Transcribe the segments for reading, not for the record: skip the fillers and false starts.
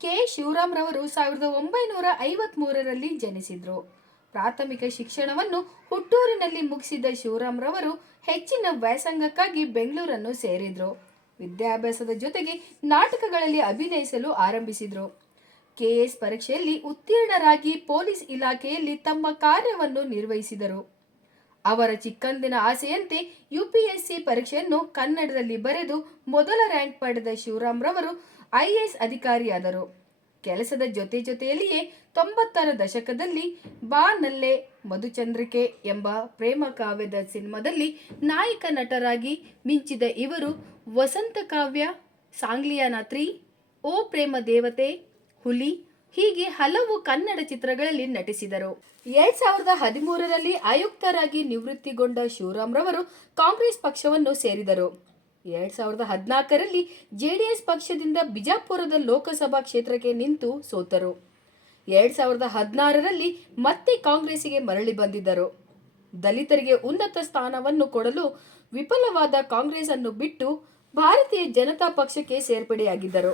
K ಶಿವರಾಮ್ರವರು 1953ರಲ್ಲಿ ಜನಿಸಿದ್ರು. ಪ್ರಾಥಮಿಕ ಶಿಕ್ಷಣವನ್ನು ಹುಟ್ಟೂರಿನಲ್ಲಿ ಮುಗಿಸಿದ ಶಿವರಾಮ್ರವರು ಹೆಚ್ಚಿನ ವ್ಯಾಸಂಗಕ್ಕಾಗಿ ಬೆಂಗಳೂರನ್ನು ಸೇರಿದ್ರು. ವಿದ್ಯಾಭ್ಯಾಸದ ಜೊತೆಗೆ ನಾಟಕಗಳಲ್ಲಿ ಅಭಿನಯಿಸಲು ಆರಂಭಿಸಿದ್ರು. ಕೆಎಸ್ ಪರೀಕ್ಷೆಯಲ್ಲಿ ಉತ್ತೀರ್ಣರಾಗಿ ಪೊಲೀಸ್ ಇಲಾಖೆಯಲ್ಲಿ ತಮ್ಮ ಕಾರ್ಯವನ್ನು ನಿರ್ವಹಿಸಿದರು. ಅವರ ಚಿಕ್ಕಂದಿನ ಆಸೆಯಂತೆ ಯುಪಿಎಸ್ಸಿ ಪರೀಕ್ಷೆಯನ್ನು ಕನ್ನಡದಲ್ಲಿ ಬರೆದು ಮೊದಲ ರ್ಯಾಂಕ್ ಪಡೆದ ಶಿವರಾಮ್ರವರು ಐಎಎಸ್ ಅಧಿಕಾರಿಯಾದರು. ಕೆಲಸದ ಜೊತೆಯಲ್ಲಿಯೇ 90ರ ದಶಕದಲ್ಲಿ ಬಾ ನಲ್ಲೆ ಮಧುಚಂದ್ರಿಕೆ ಎಂಬ ಪ್ರೇಮ ಕಾವ್ಯದ ಸಿನಿಮಾದಲ್ಲಿ ನಾಯಕ ನಟರಾಗಿ ಮಿಂಚಿದ ಇವರು ವಸಂತ ಕಾವ್ಯ, ಸಾಂಗ್ಲಿಯಾನ 3, ಓ ಪ್ರೇಮ ದೇವತೆ, ಹುಲಿ ಹೀಗೆ ಹಲವು ಕನ್ನಡ ಚಿತ್ರಗಳಲ್ಲಿ ನಟಿಸಿದರು. 2013ರಲ್ಲಿ ಆಯುಕ್ತರಾಗಿ ನಿವೃತ್ತಿಗೊಂಡ ಶಿವರಾಮ್ರವರು ಕಾಂಗ್ರೆಸ್ ಪಕ್ಷವನ್ನು ಸೇರಿದರು. 2014ರಲ್ಲಿ ಜೆಡಿಎಸ್ ಪಕ್ಷದಿಂದ ಬಿಜಾಪುರದ ಲೋಕಸಭಾ ಕ್ಷೇತ್ರಕ್ಕೆ ನಿಂತು ಸೋತರು. 2016ರಲ್ಲಿ ಮತ್ತೆ ಕಾಂಗ್ರೆಸ್ಸಿಗೆ ಮರಳಿ ಬಂದಿದ್ದರು. ದಲಿತರಿಗೆ ಉನ್ನತ ಸ್ಥಾನವನ್ನು ಕೊಡಲು ವಿಫಲವಾದ ಕಾಂಗ್ರೆಸ್ ಅನ್ನು ಬಿಟ್ಟು ಭಾರತೀಯ ಜನತಾ ಪಕ್ಷಕ್ಕೆ ಸೇರ್ಪಡೆಯಾಗಿದ್ದರು.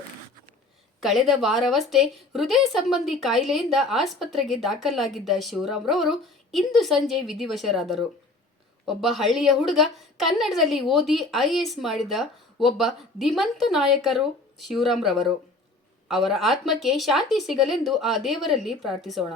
ಕಳೆದ ವಾರವಷ್ಟೇ ಹೃದಯ ಸಂಬಂಧಿ ಕಾಯಿಲೆಯಿಂದ ಆಸ್ಪತ್ರೆಗೆ ದಾಖಲಾಗಿದ್ದ ಶಿವರಾಮ್ರವರು ಇಂದು ಸಂಜೆ ವಿಧಿವಶರಾದರು. ಒಬ್ಬ ಹಳ್ಳಿಯ ಹುಡುಗ ಕನ್ನಡದಲ್ಲಿ ಓದಿ ಐಎಎಸ್ ಮಾಡಿದ ಒಬ್ಬ ಧೀಮಂತ ನಾಯಕರು ಶಿವರಾಮ್ರವರು. ಅವರ ಆತ್ಮಕ್ಕೆ ಶಾಂತಿ ಸಿಗಲೆಂದು ಆ ದೇವರಲ್ಲಿ ಪ್ರಾರ್ಥಿಸೋಣ.